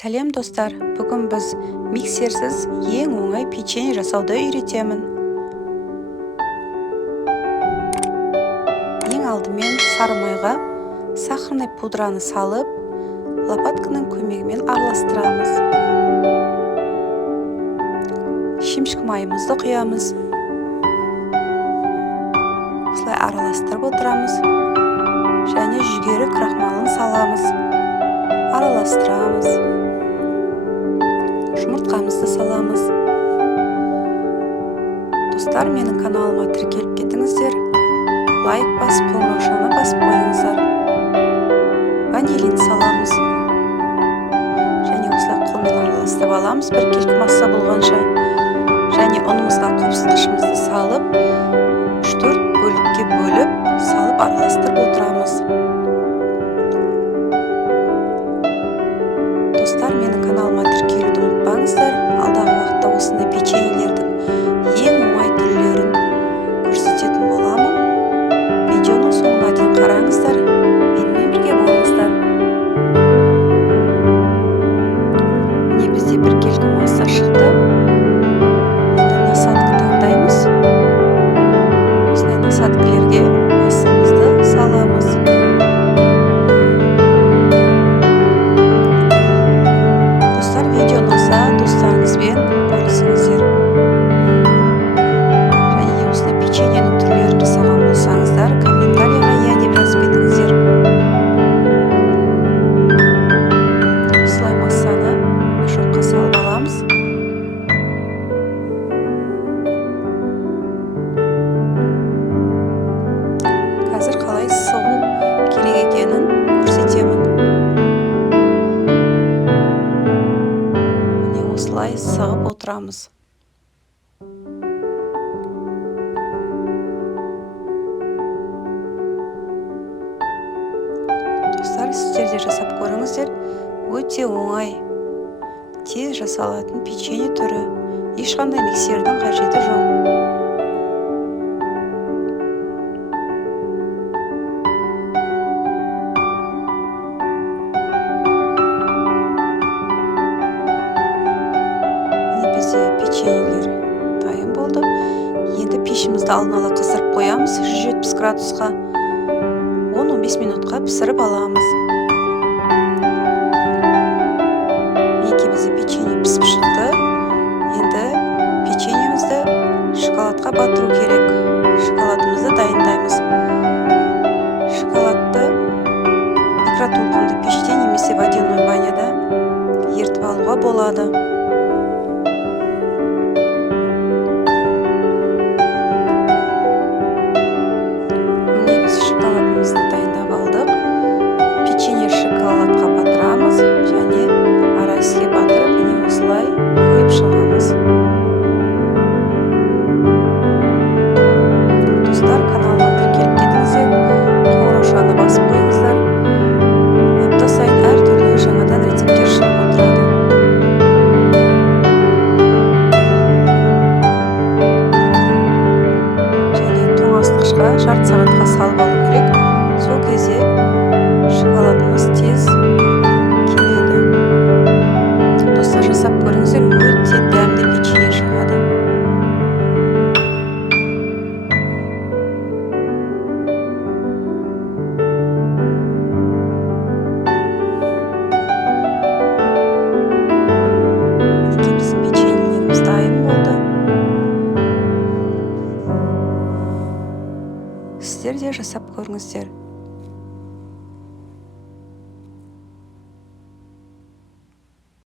Сәлем достар, бүгін біз миксерсіз ең оңай печенье жасауды үйретемін. Ең алдымен сары майға сахарный пудраны салып, лопатканың көмегімен араластырамыз. Шемшік майымызды құямыз. Осылай араластырып отырамыз. Және жүгері крахмалын саламыз. Араластырамыз. Жұмыртқамызды саламыз. Достар, менің каналыма тіркеліп кетіңіздер. Лайк басып, қоңыраушаны басып қойыңыздар. Ванилин саламыз. Және осылай қолмен араластырып аламыз, біркелкі масса болғанша. Және ұнымызға қопсытқышымызды салып, 3-4 бөлікке бөліп, салып араластырып отырамыз. Достар, менің каналыма тіркелуді ұмытпаңыздар. Алдағы уақытта осындай печеньелердің ең оңай түрлерін көрсететін боламын. Видеоның соңына дейін қараңыздар. Менімен бірге болыңыздар. Міне бізде біркелкі масса шықты. Енді насадка таңдаймыз. Осындай насадкілерге массамызды саламыз. Достарыңызбен бөлісіңіздер. Және осындай печеньенің түрлерін жасаған болсаңыздар, комментарийға иә деп жазып кетіңіздер. Осылай массаны мешокқа салып аламыз. Қазір қалай сығу керек екенін көрсетемін. Осылай сығып отырамыз. Достар, сіздер де жасап көріңіздер. Өте оңай, тез жасалатын печенье түрі. Ешқандай миксердің қажеті жоқ. Печеньелер дайын болды. Енді пешімізді алдын ала қыздырып қоямыз 170 градусқа. 10-15 минутқа пісіріп аламыз. Мінекей бізде печенье пісіп шықты. Енді печеньемізді шоколадқа батыру керек. Шоколадымызды дайындаймыз. Шоколадты микротолқынды пеште немесе водяной баняда ертіп алуға болады. Шоколадымызды дайындап алдық. Печенье шоколадқа батырамыз және араске батырып, міне осылай қойып шығамыз. Достар, каналыма тіркеліп кетіңіздер, қоңыраушаны басып қойыңыздар. Апта сайын әртүрлі жаңадан рецепттер шығып отырады. Және тоңазытқышқа жарты сағатқа салып алу керек. Сол кезде шоколадымыз тез келеді. Достар, жасап көріңіздер, өте дәмді печенье шығады. Мінекей біздің печеньелеріміз дайын болды. Сіздер де жасап көріңіздер.